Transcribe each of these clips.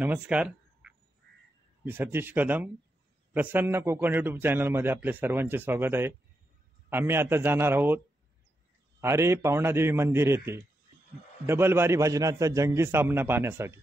नमस्कार, मी सतीश कदम. प्रसन्न कोकण यूट्यूब चॅनलमध्ये आपले सर्वांचे स्वागत आहे. आम्ही आता जाणार आहोत आरे पावणादेवी मंदिर येथे डबल बारी भजनाचा जंगी सामना पाहण्यासाठी.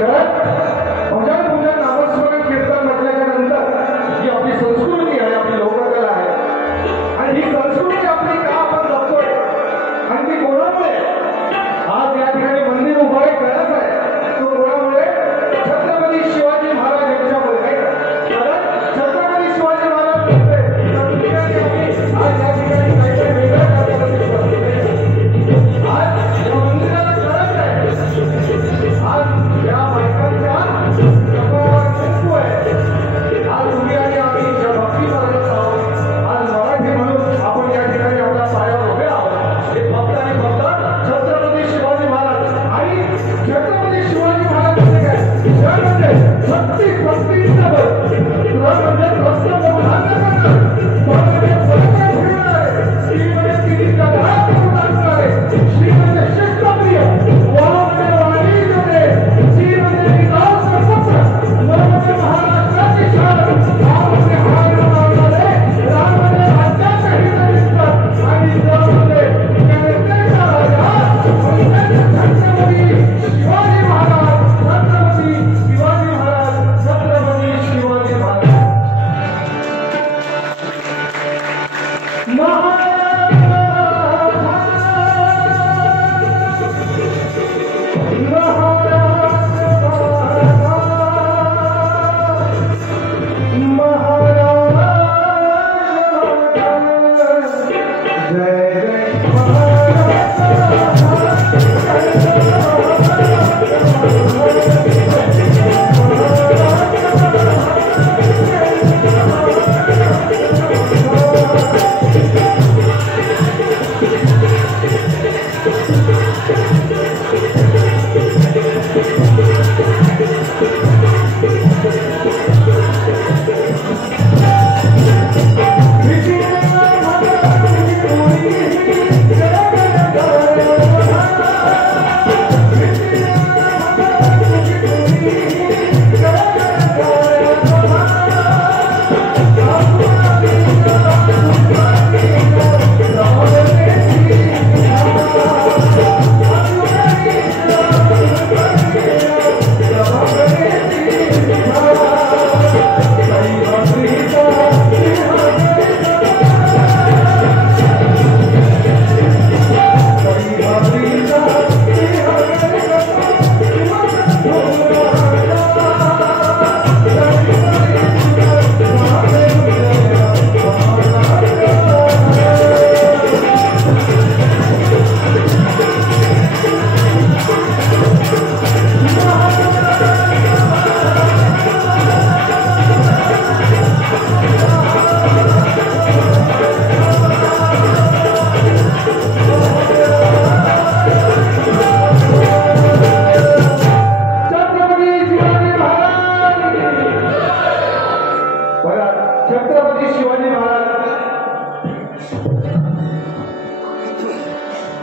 तर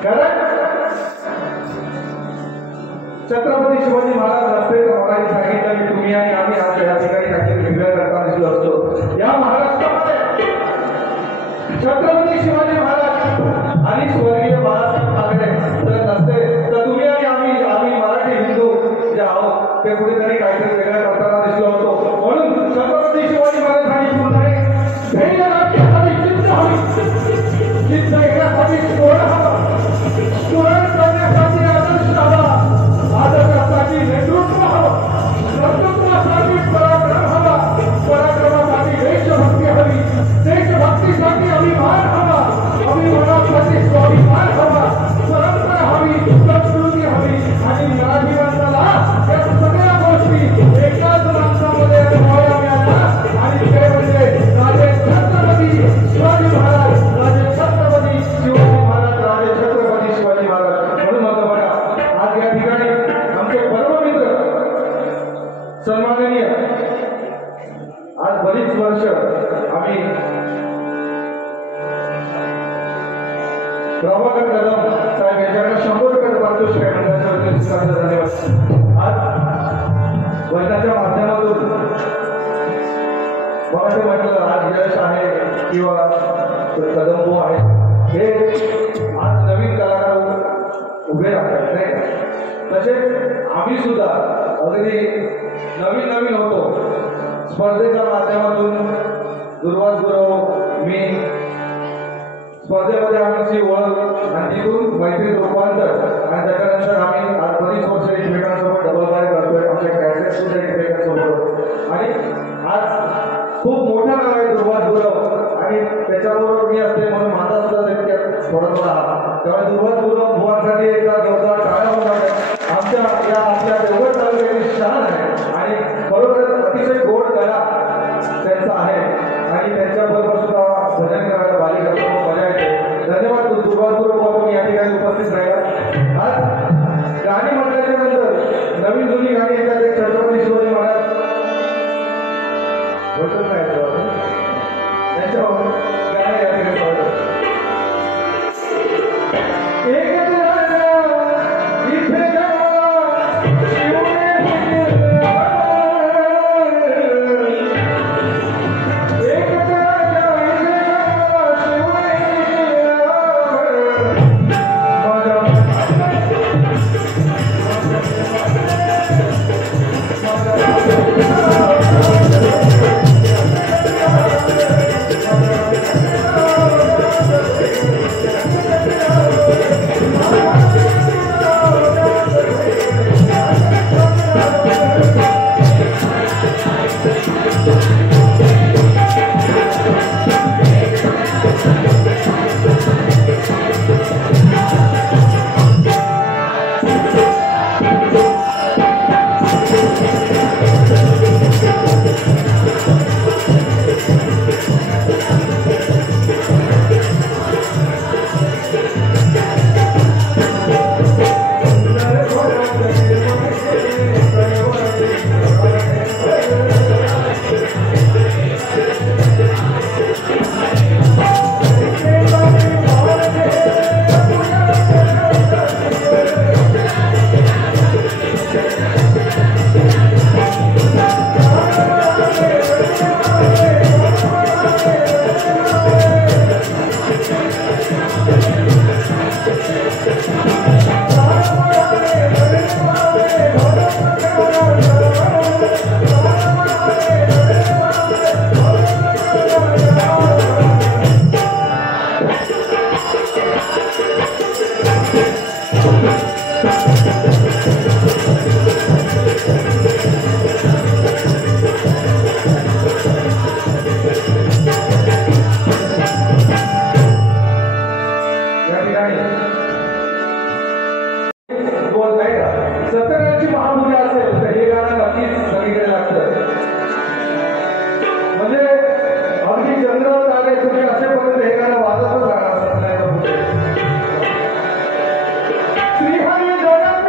कारण छत्रपती शिवाजी महाराज नसते तर मला सांगितलं की तुम्ही आणि आम्ही आज या ठिकाणी काहीतरी वेगळं करता दिसलो असतो. या महाराष्ट्रामध्ये छत्रपती शिवाजी महाराज आणि स्वर्गीय बाळासाहेब ठाकरे जर नसते तर तुम्ही आणि आम्ही मराठी हिंदू जे आहोत ते कुठेतरी काहीतरी वेगळं करताना दिसलो होतो. म्हणून छत्रपती शिवाजी महाराजांनी पुन्हा धैर्य राज्य हवी, चित्त हवी, चित्त येण्यासाठी स्फोट हवा, स्फोट करण्यासाठी आदर्श हवा, आदर्शासाठी नेतृत्व हवं, नेतृत्वासाठी पराक्रम हवा, पराक्रमासाठी देशभक्ती हवी, देशभक्तीसाठी अभिमान हवा, अभिमानासाठी स्वाभिमान हवा, परंपरा हवी, संस्कृती हवी आणि मराठी माणसाला या सगळ्या गोष्टी एकाच माणसामध्ये अनुभवायला मिळाल्या आणि ते म्हणजे राजे छत्रपती शिवाजी महाराज, राजे छत्रपती शिवाजी महाराज, राजे छत्रपती शिवाजी महाराज. म्हणून मग बघा आज या ठिकाणी आमचे परम मित्र सन्माननीय आज बरीच वर्ष आम्ही प्रभाकर कदम साहेब यांच्याकडे 100% पारितोषिक धन्यवाद. आज वचनाच्या माध्यमातून मला ते म्हटलं आज यश आहे किंवा कदम भाऊ आहे हे आज नवीन कलाकार उभे राहतात नाही. तसेच आम्ही सुद्धा अगदी नवीन होतो. स्पर्धेच्या माध्यमातून दुर्वास गुरव मी स्पर्धेमध्ये आमची ओळख आणि तिथून मैत्रीत रूपांतर आणि त्याच्यानंतर आम्ही आज बरीच वर्ष एकमेकांसोबत डबल कार्य करतोय. आमच्या कॅसेट सुद्धा एकमेकांसोबत आणि आज खूप मोठा नाव आहे दुर्वास गुरव आणि त्याच्याबरोबर मी असते म्हणून माझा सुद्धा त्यात थोडा त्यामुळे दुर्वास गुरव भुवासाठी एकदा जोरदार टाळ्या होणार. आमच्या या आपल्या देवगड तालुक्याची शान आहे आणि खरोखरच अतिशय गोड कला त्यांचा आहे आणि त्यांच्याबरोबर सुद्धा भजन करायला बाली करतो मजा येते. धन्यवाद दुर्वास गुरव तुम्ही या ठिकाणी उपस्थित राहिला. आज गाणी म्हटल्याच्या नंतर नवीन जुनी गाणी येतात. एक छत्रपती शिवाजी महाराज होतच नाही त्यांच्यावर गाणे या ठिकाणी सत्यनारायणची महापूजा असेल तर हे गाणं नक्कीच सगळीकडे लागतं. म्हणजे अगदी चंद्र तारे तुम्ही असेपर्यंत हे गाणं वाजतच राहणार सत्यनारायण पूजे. श्रीहरी जगन्नाथ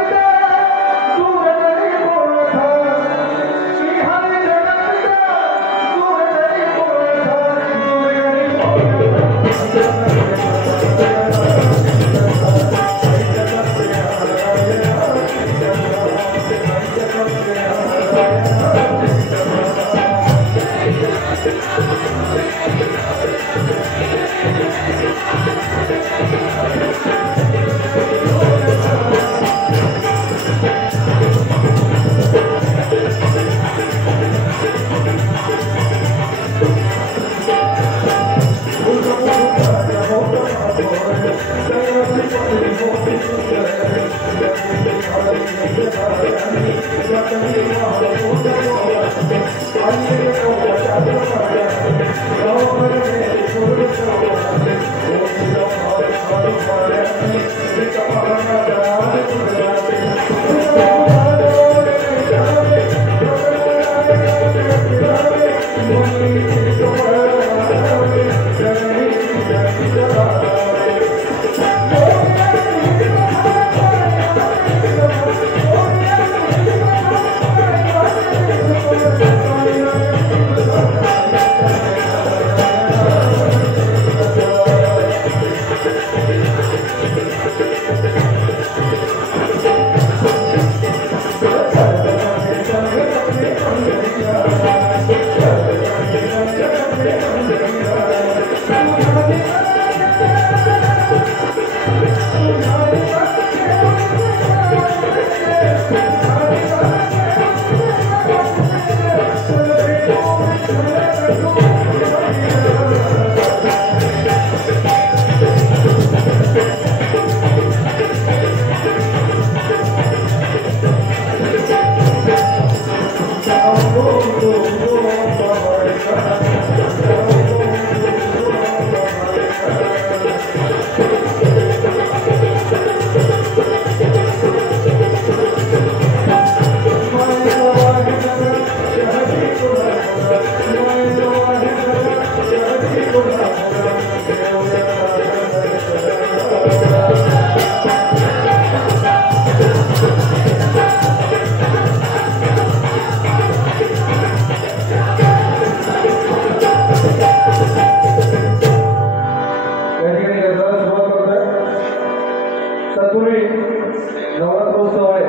तत्पूर्वी नवरात्रोत्सव आहे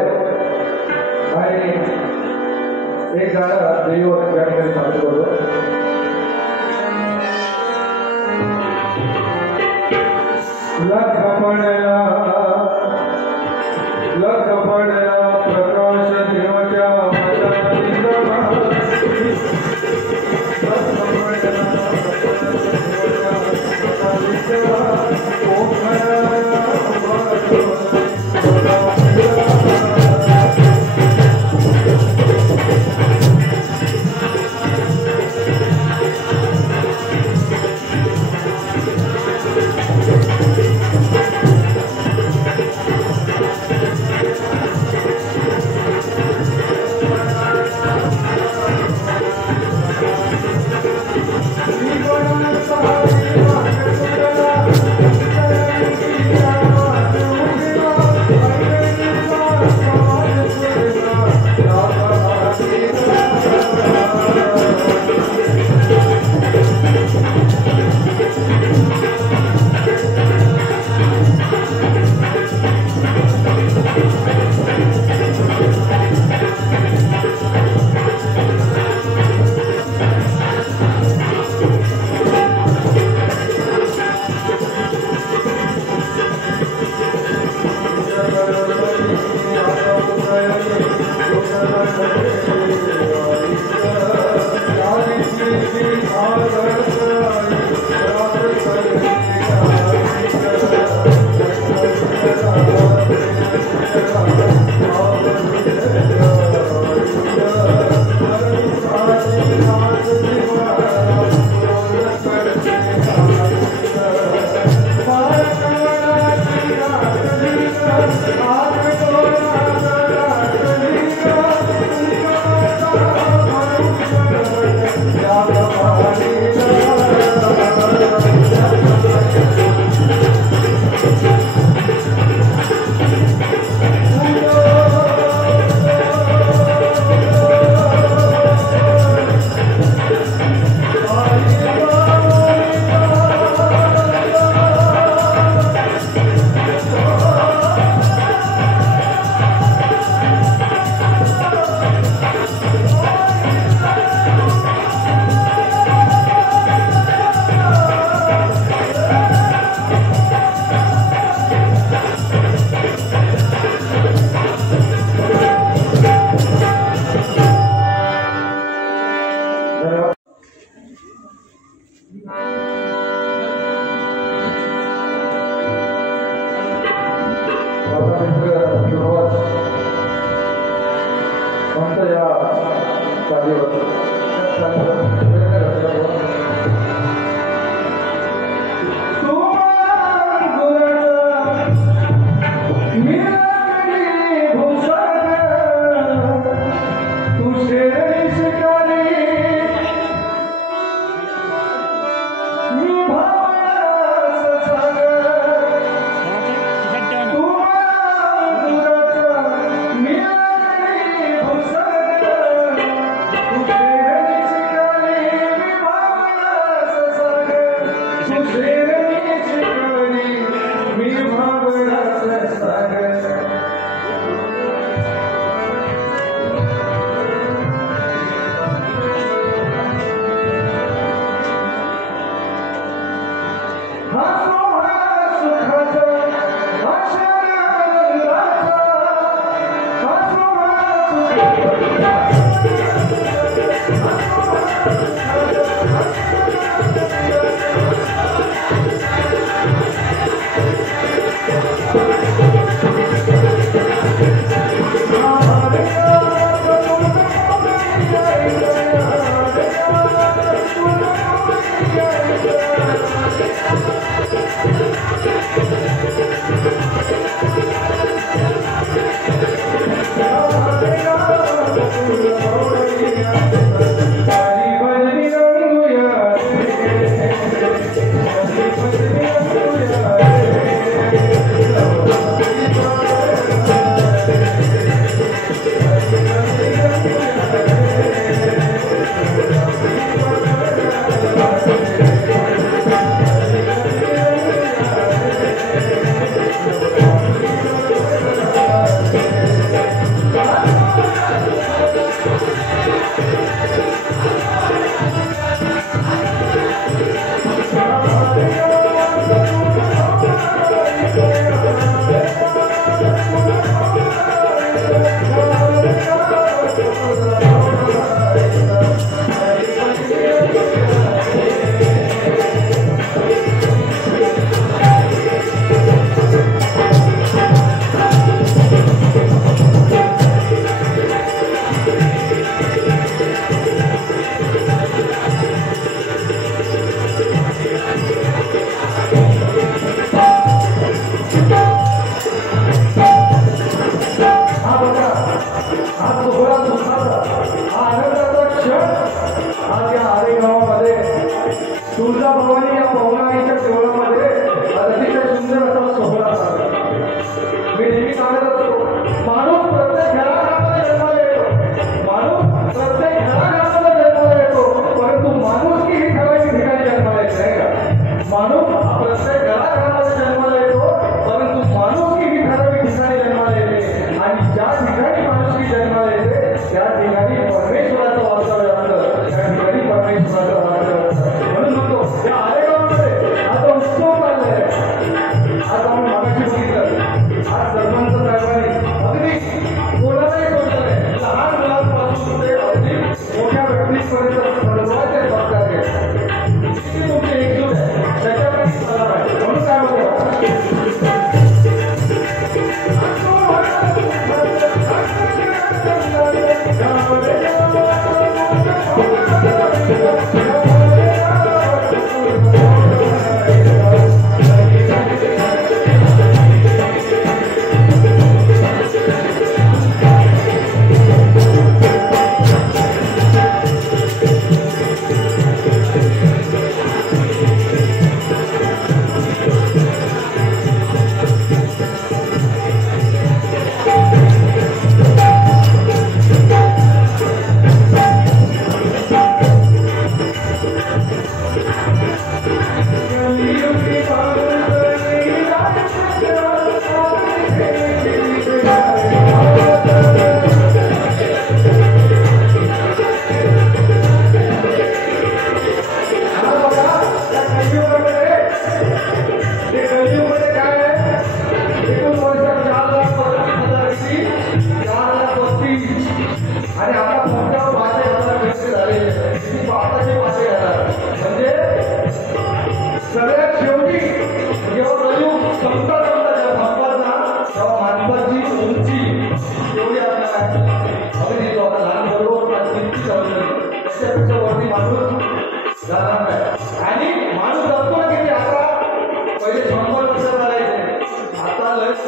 आणि एक गाणं देवीवर या ठिकाणी सादर करतो. लख पडला प्रकाश देवाच्या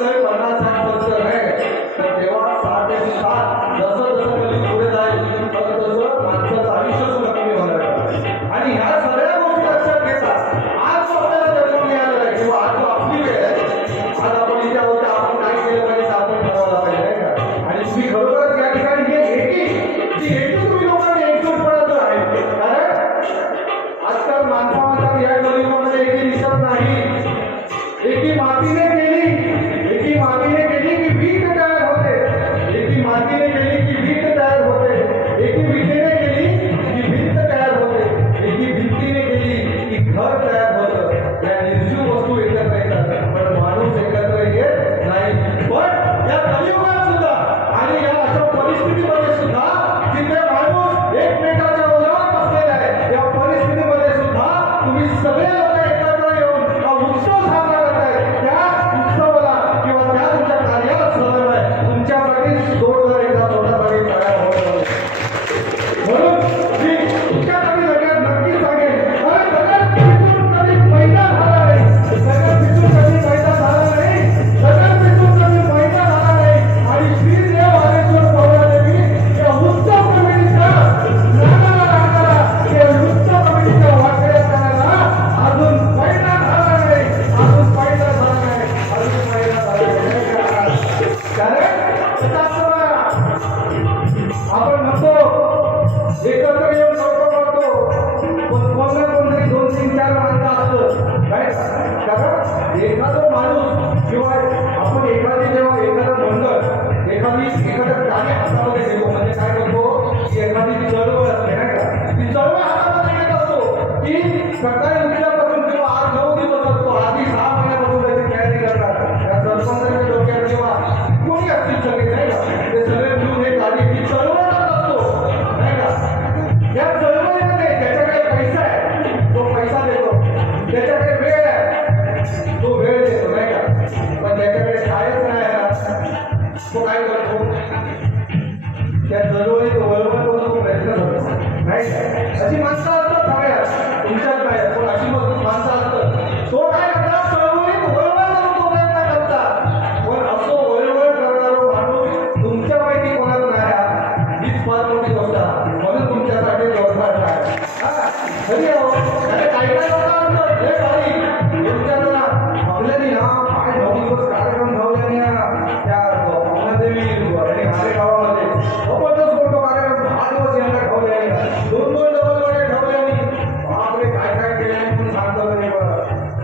कसं 50-60 वर्ष आहे तर तेव्हा 6 ते 7 जसं जसं कधी पुढे जाईल तसं तसं माणसाचं आयुष्य सुद्धा कमी होणार आहे. आणि ह्या सगळ्या गोष्टी लक्षात घेतात आज जो आपल्याला जन्म मिळाला आहे किंवा आज जो आपली वेळ आहे आज आपण इथे आहोत आपण काय केलं पाहिजे आपण ठरवलं पाहिजे नाही का. आणि तुम्ही खरोखरच या ठिकाणी हे हेतू तुम्ही लोकांनी एकजूटपणाचं आहे. कारण आजकाल माणसामध्ये या कलियुगामध्ये एकी दिसत नाही. एकी मातीने केली की वीट तयार होते. एकी मातीने केली की वीट तयार होते. एकी विटेने केली की भिंत तयार होते. एकी भिंतीने केली की घर तयार होतं. या निर्जीव वस्तू एकत्र येतात पण माणूस एकत्र येत नाही. पण या कलियुगात सुद्धा आणि या अशा परिस्थितीमध्ये सुद्धा जिथे माणूस एकमेकाच्या ओझ्यावर बसलेला आहे या परिस्थितीमध्ये सुद्धा तुम्ही सगळे लोक एकत्र येऊन हा उत्सव साजरा करताय. त्या उत्सवाला किंवा त्या तुमच्या कार्याला सहभाग आहे तुमच्यासाठी जोरदार एकदा स्वतःसाठी तयार होत. म्हणून मी तुमच्यासाठी सगळ्यात नक्की सांगेन अरे सगळ्यात पिसून कधी पैदा झाला नाही. सगळ्यात पिसून कधी पैदा झाला नाही. सगळ्यात पिसून कधी पैदा झाला नाही. आणि श्री देव आलेश्वर पौरादेवी या उत्सव कमिटीच्या राहणारा या उत्सव कमिटीच्या वाटेत करायला अजून पैदा झाला नाही. अजून पैदा झाला नाही. अजून पैदा झाला नाही. कारण आपण म्हणतो एकत्र येऊन करतो पण कोणत्या कोणतरी 2-3-4 माणसं असतं काय. कारण एखादा माणूस किंवा आपण एखादी जेव्हा एखादं मंडळ एखादं कार्य हातामध्ये घेतो म्हणजे काय करतो की एखादी चळवळ असते नाही का. ती चळवळ हातामध्ये घेत असतो की सकाळी उठल्यापासून किंवा 8-9 दिवस असतो आधी 6 महिन्यापासून त्याची तयारी करतात. त्या सरपंचाच्या डोक्यात किंवा कोणी असतील सगळे नाही का ते सगळे मिळून एक आधी ती चळवळ असतो नाही का. या चळवळीमध्ये त्याच्याकडे पैसा आहे तो पैसा देतो. त्याच्याकडे वेळ आहे तो वेळ देतो नाही का. पण त्याच्याकडे कायच नाही तो काय करतो त्या चळवळीत वळवळ करून तो प्रयत्न करतो नाही का. अशी माणसं असतात सगळ्यात तुमच्यात काय पण अशी माणसं असतात तो काय करतात चळवळीत वळवळ करून तो प्रयत्न करतात. पण असो वळवळ करणारा माणूस तुमच्यापैकी कोणाच नाही हीच फार मोठी गोष्ट आहे. म्हणून तुमच्यासाठी जोरदार आहे. खरी हो काय काय लोक हे काही तुमच्या आपल्याने ना काय 9 दिवस कार्यक्रम ठेवल्याने त्या पवनादेवी आणि आले गावामध्ये जबरदस्त मोठा कार्यक्रम 10 दिवस यांना ठेवल्याने 2-2 डबल मध्ये ठेवल्याने बापरे काय काय केल्याने म्हणून सांगतो नाही. बरं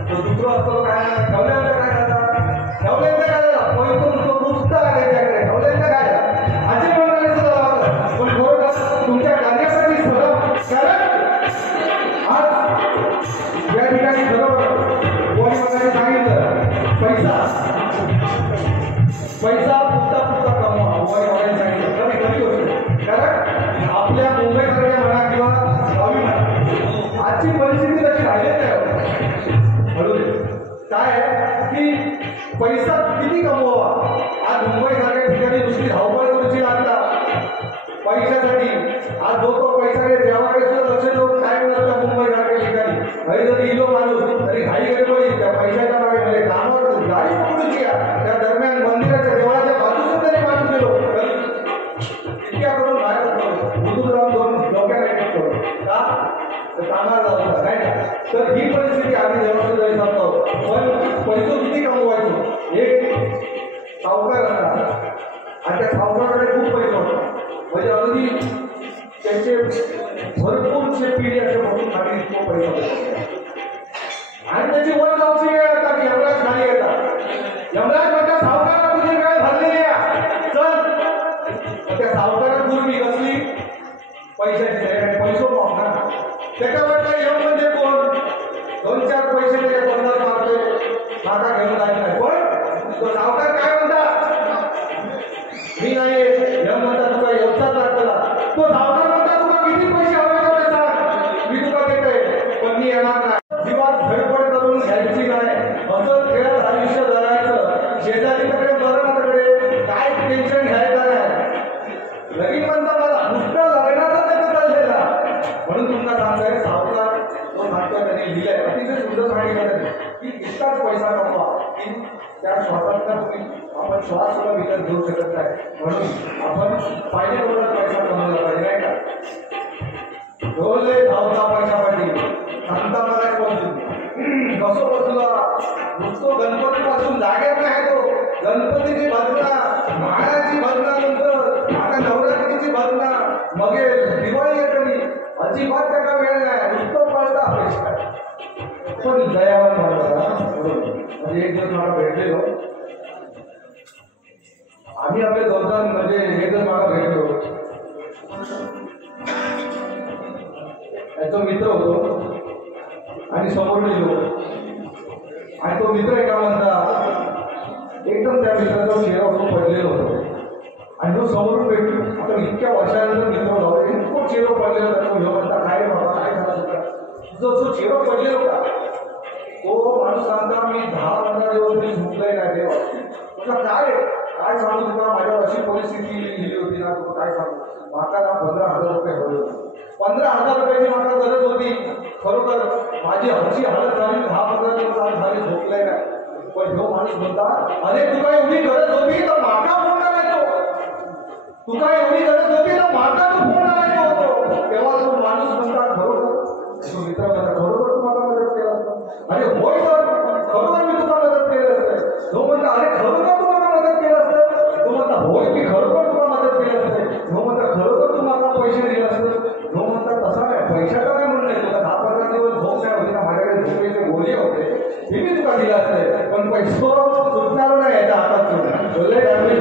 दुसरं असतं काय ठेवल्यानंतर काय झालं ठेवल्यानंतर काय झालं पैसून तो नुसता त्याच्याकडे ठेवल्यानंतर काय झालं असे प्रकारे सुद्धा लावतात. पण खरोखर तुमच्या कार्यासाठी सरळ कारण आज या ठिकाणी बरोबर कोणी मला सांगितलं पैसा पुरता कमवा कोणी मला सांगितलं कधी कधी होतं. कारण आपल्या मुंबईसारख्या म्हणा किंवा गावी म्हणा आजची परिस्थिती तशी राहिली नाही. म्हणून काय आहे की पैसा किती कमवावा. आज मुंबईसारख्या ठिकाणी दुसरी धावपळ करूची लागतात पैशासाठी. आज जो तो पैसा देवाकडे सुद्धा लक्ष देऊन काय नसतं मुंबईसारख्या ठिकाणी. घरी जरी इलो माणूस तरी घाई गडबडी त्या पैशाच्या मागे म्हणजे कामावर गाडी पकडूची त्या दरम्यान मंदिराच्या देवळाच्या बाजूसून तरी माणूस गेलो इतक्या करून बाहेर उतरून राहून दोन डोक्याला करून का कामाला जातो काय ना. तर ही परिस्थिती आम्ही देवाकडे सांगतो. पण पैसे किती कमवायचो एक सावकार असतात आणि त्या सावकाराकडे खूप पैसे होतात म्हणजे अगदी त्यांचे भरपूरचे पिढी असे म्हणून खाली तो पैसा देतो. आणि त्याची वर जाऊची वेळ येतात यमराज खाली येतात. यमराज म्हणतात सावकाराला तुझी वेळ भरलेली आहे चल. त्या सावकारात पूर्वी कसली पैशाची पैसो पाहू ना त्याच्या वाटतं यम म्हणजे कोण 2-4 पैसे त्याच्या तोंडात मारतोय माका घेऊन जायचं नाही. पण तो सावकार काय म्हणतात मी नाही यम म्हणतात तुका व्यवसाय लागला. तो सावकार म्हणतात तुका किती पैसे हवे होते सांग मी तुका देतोय पण मी आपण श्वास सुद्धा विकत घेऊ शकत नाही. म्हणून आपण पाहिजे तेवढा पैसा कमवला पाहिजे नाही का. ढोले धावता पैशासाठी सांगता मला कसं बसला नुसतो गणपतीपासून जागेत नाही तो. गणपतीची भजना, महाराजाची भजना, नंतर आता नवरात्रीची भजना, मग दिवाळी येतली अजिबात त्याला वेळ नाही. नुसतं पळता पैसा. पण दयावान म्हणजे एक दिवस मला भेटलेलो. आम्ही आपले दोन म्हणजे एक दिवस मला भेटलो. त्याचा मित्र होतो आणि समोर गेलो आणि तो मित्र एका म्हणता एकदम त्या मित्राचा चेहरा होतो पडलेलो होतो आणि तो समोरून भेटलो. आता इतक्या वर्षानंतर मित्र लावला इतकं चेहरा पडलेला होता. तो म्हणता काय बाबा काय झाला होता जो चेहरा पडलेला होता. तो माणूस सांगता मी 10-15 दिवस तरी झोपलाय नाही देवा. तुला काय सांगू तुला माझ्यावर अशी परिस्थिती लिहिली होती ना. तुला काय सांगू माका ना 15,000 रुपये हवे होते. 15,000 रुपयाची माका गरज होती. खरोखर माझी हरची हालत झाली. 10-15 दिवस आज झाले झोपलाय नाही. पण जो माणूस म्हणता अरे तुला एवढी गरज होती तर माका फोन करायचो. तुला एवढी गरज होती तर माका तो फोन करायचो होतो. तेव्हा तो माणूस म्हणता खरोखर तो मित्र म्हणता खरोखर तुम्हाला मदत केला असतं. अरे होय तर खरोखर मी तुम्हाला मदत केली असते. तो म्हणता अरे खरोखर तुम्हाला मदत केलं असतं. तो म्हणता होय मी खरोखर तुम्हाला मदत केली असते. तो म्हणता खरोखर तुम्हाला पैसे दिले असते. तो म्हणता तसा नाही पैशाचा नाही म्हणून तुला 10-15 दिवस झोप नाही होती ना. माझ्याकडे झोपेचे गोळे होते ते मी तुला दिला असते. पण पैसे सुटणार नाही याच्या हातात बोलले त्यावेळी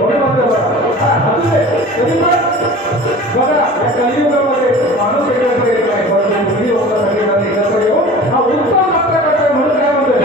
थोडे म्हणतो बघा या कलियुगामध्ये माणूस एकत्र येत नाही. परंतु तुम्ही लोकांसाठी एकत्र येऊन हा उत्तम मात्र करताय म्हणून काय म्हणतोय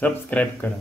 सबस्क्राईब करा.